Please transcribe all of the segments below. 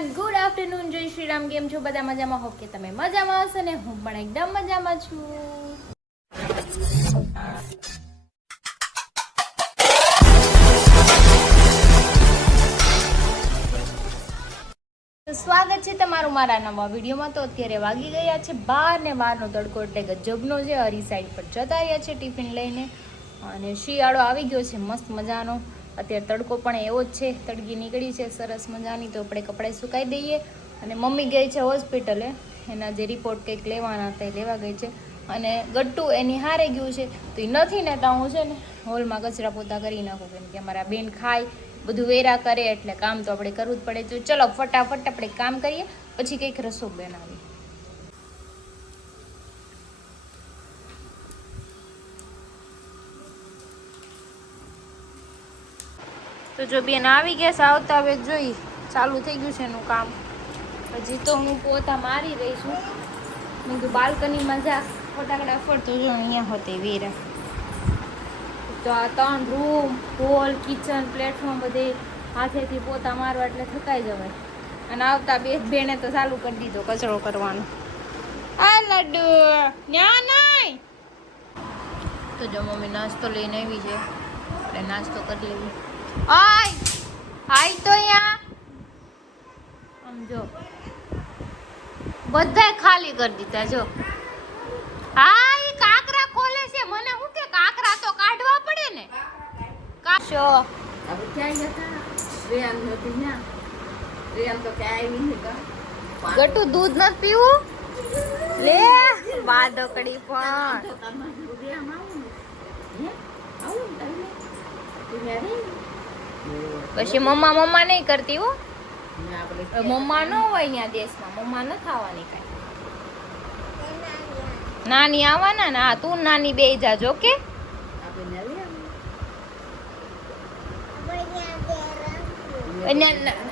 Everyone, good afternoon. જય શ્રી રામ. કેમ છો બધા? મજામાં? હોપ કે તમે મજામાં હશો ને હું પણ એકદમ મજામાં છું. તો સ્વાગત છે તમારું મારા નવા વિડીયોમાં. તો અત્યારે વાગી ગયા છે 12 ને 12 નો તડકો એટલે ગજબનો છે. હરી સાઈડ પર જતા રહ્યા છે ટિફિન લઈને અને શિયાળો આવી ગયો છે મસ્ત મજાનો. અત્યારે તડકો પણ એવો જ છે, તડકી નીકળી છે સરસ મજાની. તો આપણે કપડાં સુકાઈ દઈએ અને મમ્મી ગઈ છે હોસ્પિટલે, એના જે રિપોર્ટ કંઈક લેવાના હતા એ લેવા ગઈ છે. અને ગટ્ટુ એની હારે ગયું છે તો એ નથી ને, તો હું છે ને હોલમાં કચરા પોતા કરી નાખું, કેમ કે અમારા બેન ખાય બધું વેરા કરે એટલે કામ તો આપણે કરવું જ પડે. તો ચલો ફટાફટ આપણે કામ કરીએ, પછી કંઈક રસોઈ બનાવીએ. તો જો બેન આવી ગયા છે, આવતા હવે જોઈ ચાલુ થઈ ગયું છે એનું કામ. હજી તો હું પોતા મારી રહી છું. મેં કીધું બાલ્કનીમાં જા ફટાકડા ફરતો જો અહીંયા હોતે વેરા. તો આ 3 રૂમ, હોલ, કિચન, પ્લેટફોર્મ બધે હાથેથી પોતા મારવા એટલે થકાઈ જવાય. અને આવતા બે બેને તો ચાલુ કરી દીધો કચરો કરવાનો. આ લડ્ડુ ન્યા નહીં. તો જો મમ્મી નાસ્તો લઈને આવી છે, આપણે નાસ્તો કરી લઈએ. આય આય તો અહીંયા સમજો બધાય ખાલી કરી દીધા. જો હા એ કાકરા ખોલે છે. મને શું કે કાકરા તો કાઢવા પડે ને. કાશો अब क्या था रेम होती ना रेम तो क्या आई नहीं का ગટુ દૂધ નથી પીવું લે વાદકડી પણ પછી મમ્મા મમ્મા નહીં કરતી હો. મમ્મા ન હોય ત્યાં દેશમાં, મમ્મા ન થવાની કઈ. નાની આવવાના ને. હા તું નાની બે જાજો કે.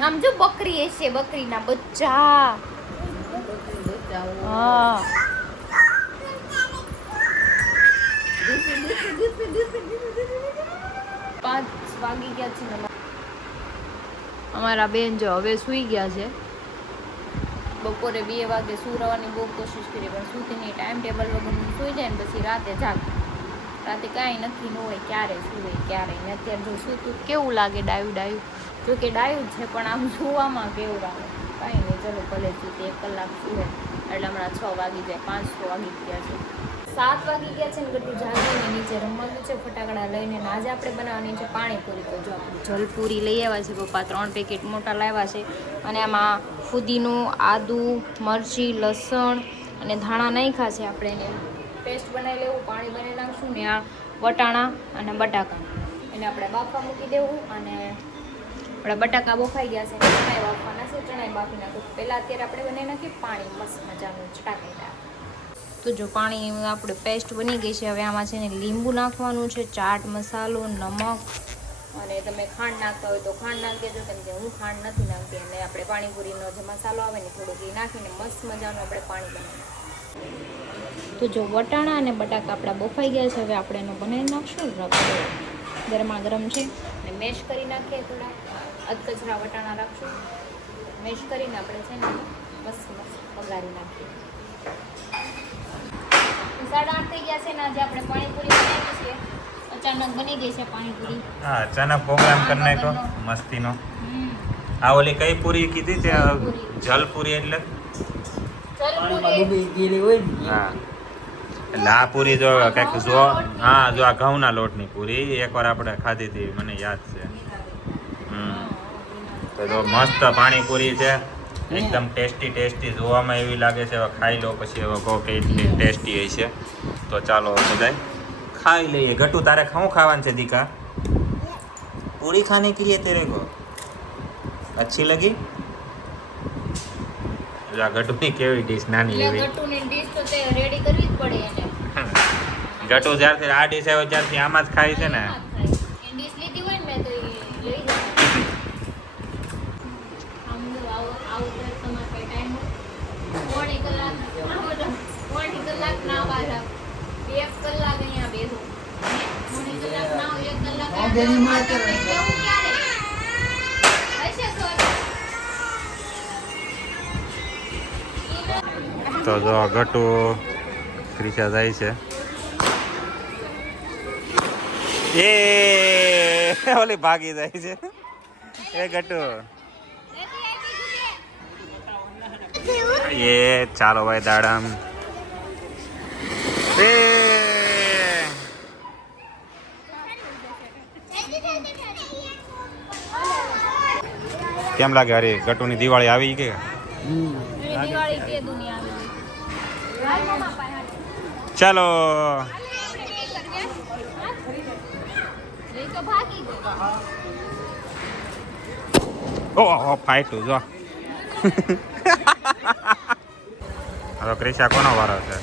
આમ જો બકરી હશે, બકરીના બચ્ચા. હા 5 વાગી ગયા છે ને. અમારા બેન જો હવે સૂઈ ગયા છે. બપોરે 2 વાગે સુરવાની બહુ કોશિશ કરી પણ સૂતી નહીં. ટાઈમ ટેબલ વગર સૂઈ જાય ને પછી રાતે જાગ. રાતે કાંઈ નક્કી ન હોય ક્યારે સૂવે ક્યારે ને. અત્યારે જો સૂતું કેવું લાગે ડાયું ડાયું. જો કે ડાયું જ છે પણ આમ જોવામાં કેવું લાગે. કાંઈ નહીં, ચલો ભલે સૂતી 1 કલાક સૂવે એટલે હમણાં 6 વાગી જાય. 5 તો વાગી ગયા છે. 7 વાગી ગયા છે ને. ગટુ જાગીને નીચે રમવાનું છે ફટાકડા લઈને. ને આજે આપણે બનાવવાની છે પાણીપુરી. તો જો આપણે જલપુરી લઈ આવ્યા છે પપ્પા. 3 પેકેટ મોટા લાવ્યા છે અને આમાં ફુદીનું, આદુ, મરચી, લસણ અને ધાણા નાખ્યા છે. આપણે એને પેસ્ટ બનાવી લેવું, પાણી બનાવી નાખશું ને. આ વટાણા અને બટાકા એને આપણે બાફવા મૂકી દેવું. અને આપણા બટાકા બફાઈ ગયા છે, ચણાઈ બાફવાના છે, ચણાઈ બાફી નાખું પહેલાં. અત્યારે આપણે બનાવી નાખીએ પાણી મસ્ત મજાનું ચટાકેટા. તો જો પાણી આપણે પેસ્ટ બની ગઈ છે. હવે આમાં છે ને લીંબુ નાખવાનું છે, ચાટ મસાલો, નમક અને તમે ખાંડ નાખતા હોય તો ખાંડ નાખી દેજો, કેમ કે હું ખાંડ નથી નાખતી. અને આપણે પાણીપુરીનો જે મસાલો આવે ને થોડુંક એ નાખીને મસ્ત મજાનું આપણે પાણી બનાવીએ. તો જો વટાણા અને બટાકા આપણા બફાઈ ગયા છે. હવે આપણે એનો બનાવી નાખશું. ગરમા ગરમ છે અને મેશ કરી નાખીએ. થોડા અધકચરા વટાણા રાખશું, મેશ કરીને આપણે છે ને મસ્ત મસ્ત પગારી નાખીએ. 8:30 થઈ ગયા છે ને. આજે આપણે પાણીપુરી બનાવી છે. અચાનક બની ગઈ છે પાણીપુરી. હા, અચાનક પ્રોગ્રામ કરી નાખ્યો મસ્તીનો. આ ઓલી કઈ પૂરી કીધી તે જલપુરી એટલે હા. એટલે આ પૂરી જો કંઈક જો હા જો આ ઘઉંના લોટની પૂરી એકવાર આપણે ખાધી હતી, મને યાદ છે. તો જો મસ્ત પાણીપુરી છે, એકદમ ટેસ્ટી ટેસ્ટી. જોવામાં એવી લાગે છે. હવે ખાઈ લો પછી હવે કહો કે એટલી ટેસ્ટી હોય છે. તો ચાલો બધાય ખાઈ લઈએ. ગટુ તારે શું ખાવાનું છે દીકા? પૂરી ખાને કે લીએ તેરે કો अच्छी लगी? ગટુની કેવી ડીશ નાની એવી. ગટુની ડીશ તો તે રેડી કરવી જ પડે એને. ગટુ જ્યારથી આ ડીશ આવ્યો ત્યારથી આમાં જ ખાય છે ને. ડીશ લીધી હોય ને મેં તો લઈ જાય. આમ આવું તમારે કઈ ટાઈમ હોય 1 કલાક ના વાળા 2 કલાક અહીંયા બેસો. 1 કલાક ના 1 કલાક કેવું ક્યારે હશે? તો જો ગટુ ક્રિશા જાય છે એ ઓલી ભાગી જાય છે એ ગટુ એ ચાલો ભાઈ દાડમ એ કેમ લાગે અરે ગટુની દિવાળી આવી કે દિવાળી તે દુનિયા આવી ચાલો તો ભાગી ગયો ઓહો ફાઈટું જો હવે ક્રિશા કોનો વારો છે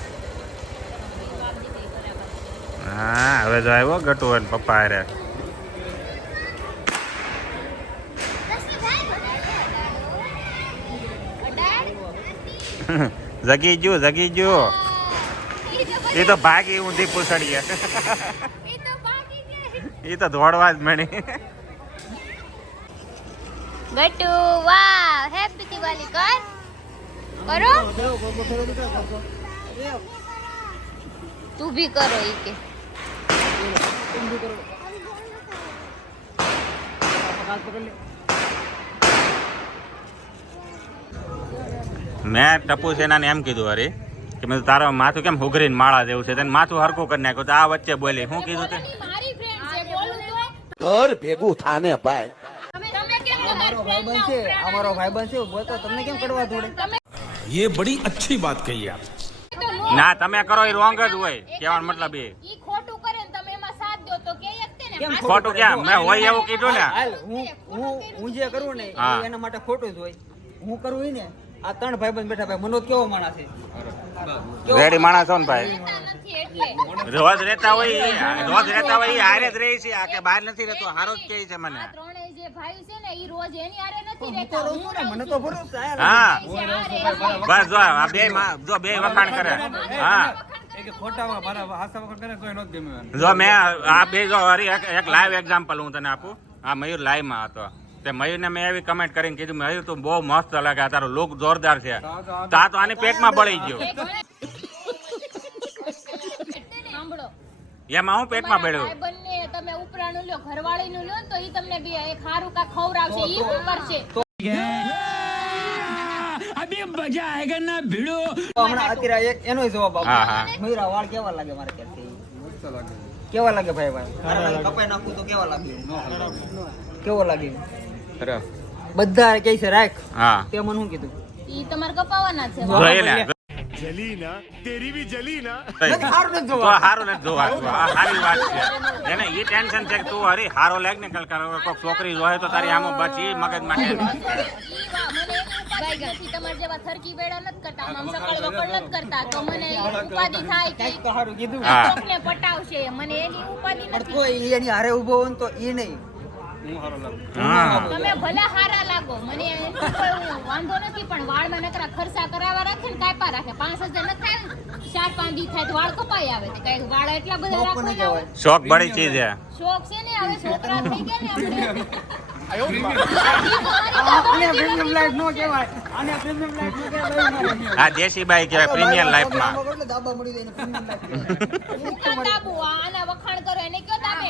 હા હવે જો આવ્યો ગટુ અને પપ્પા હારે જગી ગયું એ તો ભાગી ઊંધી પૂછડીએ એ તો દોડવા જ મળી ગટુ વાહ હેપી દિવાળી કર કરો તું ભી કરો ઈ કે મેં ટપુ સેનાને એમ કીધું અરે કે મેં તારો માથું કેમ હુઘરીને માળા જેવું છે તેને માથું હરકું કરી નાખ્યું તો આ વચ્ચે બોલી શું કીધું તે મારી ફ્રેન્ડ છે બોલું તો ઘર ભેગું થાને ભાઈ તમે કેમ અમારો ભાઈબંધ છે અમારો ભાઈબંધ છે બોલતો તમને કેમ કરવા જોડે ये बड़ी अच्छी बात कही आप ના તમે કરો એ રોંગ જ હોય કહેવાનો મતલબ એ ઈ ખોટું કરે ને તમે એમાં સાથ દો તો કે એકતે ને કેમ ખોટું ક્યાં મેં હોય એવું કીધું ને હાલ હું જે કરું ને એ હા. એના માટે ખોટું જ હોય હું કરું ઈ ને આ ત્રણ ભાઈબંધ બેઠા ભાઈ મનોજ કેવો માણસ છે રેડી માણસ છો ને ભાઈ નથી એટલે રોજ રહેતા હોય ઈ હારે જ રહી છે આ કે બહાર નથી રહેતો હારો જ કહે છે મને આ ત્રણેય જે ભાઈ છે ને ઈ રોજ એની હારે નથી હું તો રહેતા રહું છું ને મને તો ભરોસો છે. હા છે આ રે બસ જો આ બે વખાણ કરે હા જો મેં આ બે જો હરી એક લાઈવ એક્ઝામ્પલ હું તને આપું આ મયુર લાઈવ માં હતો તે મયુરને મેં એવી કમેન્ટ કરીને કીધું મયુર તું બહુ મસ્ત લાગે આ તારો લુક જોરદાર છે તો આ તો આની પેટમાં બળી ગયો સાંભળો એમાં હું પેટમાં બળ્યો ભાઈબંધને તમે ઉપરાણું લ્યો ઘરવાળીનું લ્યો ને તો ઈ તમને બે એક હારું કા ખવડાવશે ઈ શું કરશે તો હમણાં અત્યારે એક એનો જવાબ હા, આપો હા. મયુરા વાળ કેવા લાગે મારે ત્યારથી કેવા લાગે ભાઈ કપાઈ નાખું તો કેવા લાગે કેવો લાગે બધા કહે છે રાખ હા તે મને શું કીધું ઈ તમારે કપાવાના છે જોઈએ ને जली ना तेरी भी जली ના નથી સારું નથી તો જોવા હારું નથી જોવા આ સારી વાત છે એને ઈ ટેન્શન છે કે તું હરી હારો લાગ ને કલ કોઈક છોકરી જોય તો તારી આમાં બચી મગજમાં ઈ વા મને ઉપાય નથી તમાર જેવા થરકી બેડા નથી કરતા આમ સકળ વકળ નથી કરતા તો મને ઉપાધિ થાય કે કંઈક તો સારું કીધું હા. કોકને પટાવશે મને એની ઉપાધિ પણ નથી કોઈ એની હારે ઉભો હોય ને તો એ નહીં હા તમે ભલે હારા લાગો મને એનો કોઈ વાંધો નથી પણ વાળમાં નકરા ખર્ચા કરાવવા રાખે ને કાપા રાખે 5000 ન થાય 4-5 દી થાય તો વાળ કપાઈ આવે તો કઈ વાળ એટલા બધા શોખ પણ રાખવાના નહીં હોય? કહેવાય શોખ બળી ચીજ છે શોખ છે ને હવે છોકરા થઈ ગયા ને આપણે આને પ્રીમિયમ લાઈફ નો કહેવાય આને પ્રીમિયમ લાઈફ નો કહેવાય આ દેશી બાઈ કહેવાય પ્રીમિયર લાઈફમાં એટલે દાબા મળી જાય એને પ્રીમિયમ લાઈફ કહેવાય. દાબુ આના વખાણ કરો એને કયો દાબે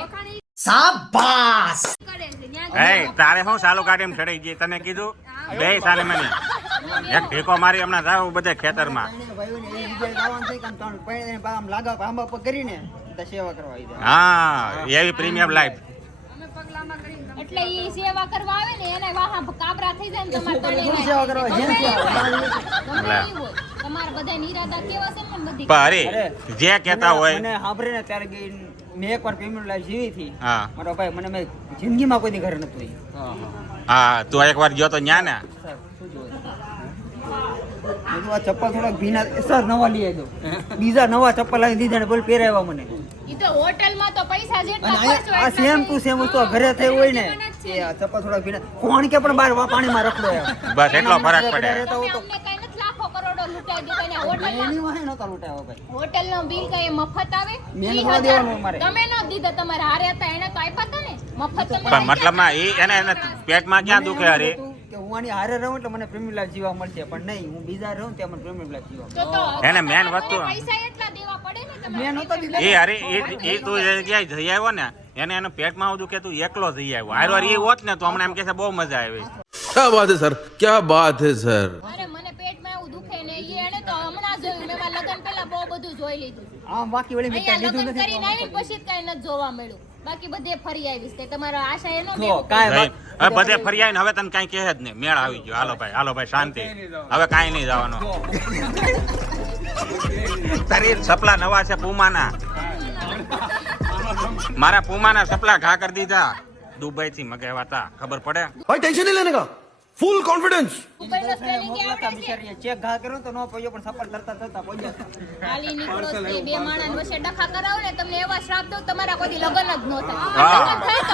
કરે છે ન્યા હે તારે શું સાલું કાઢીને ચડી ગઈ તને કીધું બે સાલે મને એક ઢીકો મારી હમણાં જાવ બધે ખેતરમાં એને ભાઈઓને એવી જગ્યાએ જવાનું થાય કે આમ ત્રણ પૈણે આમ લાગા આંબા પર કરીને તો સેવા કરવા આવી જાય હા એવી પ્રીમિયમ લાઈફ એટલે ઈ સેવા કરવા આવે ને એને વાહા કાબરા થઈ જાય ને તમાર થોડી સેવા કરવા જેમ સેવા તમાર બધા નિરાદા કેવા છે ને બધી પણ અરે અરે, જે કહેતા હોય મને સાંભળીને ત્યારે ગઈ મેં એકવાર પ્રીમિયમ લાઈફ જીવી હતી હા મારો ભાઈ મને મેં જિંદગીમાં કોઈ દી ઘરે નતું રહી. હા તું એકવાર ગયો તો ન્યા ને સર, શું જોવે? મેં કીધું આ ચપ્પલ થોડાક ભીના સર નવા લઈ આવજો બીજા નવા ચપ્પલ લાવી દીધા ને બોલ પહેરાવ્યા મને ઈ તો હોટલમાં તો પૈસા અને જેટલા અહીંયા ખર્ચો આ સેમ ટુ સેમ વસ્તુ આ ઘરે થયું હોય ને એ આ ચપ્પલ થોડાક ભીના કોણ કે પણ બહાર પાણીમાં રખડો એમ. બસ એટલો ફરક પડે રહેતા હોય તો અમને કઈ નથી લાખો કરોડો લૂંટાઈ દીધા ને હોટલમાં એની વાહે નહોતા લૂંટાયા ભાઈ. હોટલનો બિલ કઈ મફત આવે મેં 30,000 નહોતા દેવાનું અમારે. તમે ન દીધા તમારા હારે હતા એને તો આપ્યા હતા ને મફત તમે પણ મતલબમાં એને પેટમાં ક્યાં દુખે હરી કે હું આની હારે રહું એટલે મને પ્રેમી લાઈફ જીવા મળશે, પણ નહીં, હું બીજા રહું ત્યાં મને પ્રેમી લાઈફ જીવા મળશે. તો એને main વસ્તુ- પૈસા એટલા દેવા પડે ને તમારે. મેં નહોતા દીધા. એ અરે એ તું જગ્યાએ જઈ આવ્યો ને એને એનું પેટમાં આવતું કે તું એકલો જઈ આવ્યો. હારવાર એ હોત ને તો હમણાં એમ કે છે બહુ મજા આવી. क्या बात है सर, क्या बात है सर. અરે મને પેટમાં એવું દુખે ને એને તો હમણાં જોયું. મેં મારા લગ્ન પહેલા બહુ બધું જોઈ લીધું. આમ બાકી વળી મેં કાંઈ અહીંયા લીધું લગ્ન કરીને નથી. આવીને પછી જ કાંઈ નથી જોવા મળ્યું. બાકી બધે ફરી આવીશ તે તમારો આશા એનો જો, કાંઈ નહીં. વાત- હવે બધે ફરી આવીને હવે તને કાંઈ કહે જ નહીં. મેળ આવી ગયો. હાલો ભાઈ શાંતિ. હવે કાંઈ નહીં જવાનું. તારી સપલા નવા છે પુમાના. મારા પુમાના સપલા ઘા કરી દીધા. દુબઈ થી મગાવ્યા હતા. ખબર પડે? भाई टेंशन नहीं लेने का, फुल कॉन्फिडेंस. ઉપરનો spelling એ આવડે છે? બિચારીએ ચેક ઘા કર્યો તો ન પડ્યો, પણ સફળ થતા પહોંચ્યો. ખાલી નીકળો છો તે બે માણસ વચ્ચે ડખા કરાવો ને તમને એવા શ્રાપ દઉં તમારા કોઈ લગ્ન જ ન થાય. હા. લગ્ન થાય તો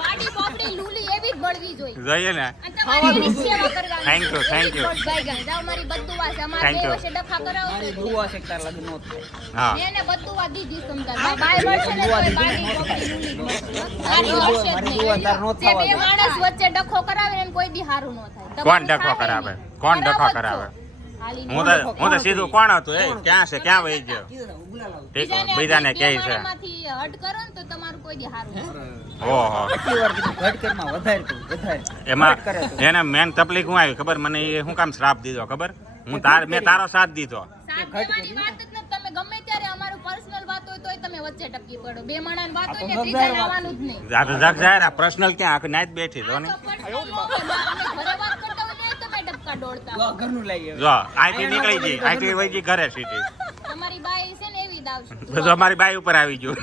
બાડી પોપડી લૂલી એવી જ મળવી જોઈએ. જોઈએ ને. અને તમારી એની સેવા કરવાની. Thank you, thank you. ભાઈ જાઓ મારી બદુઆ છે. અમારા Thank બે you. વચ્ચે ડખા કરાવો મારી છો. દુઆ છે કે તારા લગ્ન ન થાય. હા મેં એને બદુઆ દીધી છે તમતાર. બાય મળશે ને તોય બાડી પોપડી લૂલી જ મળશે. તારી મળશે જ મારી નહીં. દુઆ તાર નો જે થવા બે દે. માણસ વચ્ચે ડખો કરાવે ને એને કોઈ દી હારું ન થાય. કોણ તમારું ડખો થાય કરાવે? નહીં. કોણ ડખો કરાવો જ કરાવે? છો. ખાલી હું તો સીધું કોણ હતું? એ ક્યાં છે? ક્યાં વહી ગયો? ઠીક, બીજાને કહે છે. બેમાણામાંથી હટ કરો ને તો તમારું કોઈ દી હારું ન થાય. ઓહો. કેટલી વાર કીધું, ઘટ કરમાં વધારે તું, વધારે. એમાં ઘટ કરે છે. એને મેન તકલીફ શું આવી ખબર? મને એ શું કામ શ્રાપ દીધો ખબર? મેં તારો સાથ દીધો. સાથ દેવાની વાત જ નથી. તમે ગમે ત્યારે અમારું પર્સનલ વાત હોય તોય તમે વચ્ચે ટપકી પડો. બે માણસની વાત હોય ને ત્રીજાને આવવાનું જ નહીં. આ તો જગ જાય પર્સનલ ક્યાં આખી નાઈટ બેઠી તો ને. આ તો personal ન હોય. અમે ઘરે વાત કરતા હોય ને તમે ડબકા ડોળતા જો, હોય. ઘરનું લઈ આવે. જો અહીંથી નીકળી ગઈ, અહીંથી વહી ગઈ ઘરે સીધી. તમારી બાઈ છે ને એવી દાવ છે. બધું અમારી બાઈ ઉપર આવી ગયું.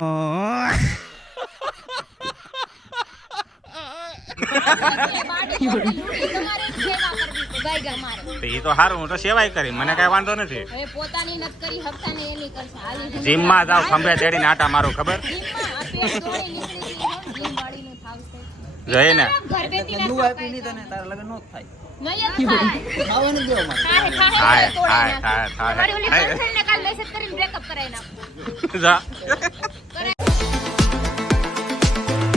એટલે બાડી પોપડી લૂંટી તમારે જ સેવા કરવી છે. ગાયગા મારે. તો એ તો સારું, હું તો સેવાય કરી, મને કઈ વાંધો નથી. હવે પોતાની નથી કરી હકતા ને એની કરશે. હાલી જીમ જીમમાં જાવ ખંભે તેડીને આટા મારું ખબર? જીમમાં આ પેટ દોડી નીકળી ગઈ હોય ને જીમ વાળીનું થાવશે. જોઈએ ને. ઘર બેઠીને દુઆ તો આપી નહીં કાંઈ તને, તારા લગ્ન નો જ થાય. નહીં જ થાય. ખાવા નથી દેવા મારે. થાય, થાય, તોડી થાય, નાખે. થાય, થાય. તમારી ઓલી girlfriend ને કાલ message કરીને breakup કરાવી નાખો. જા.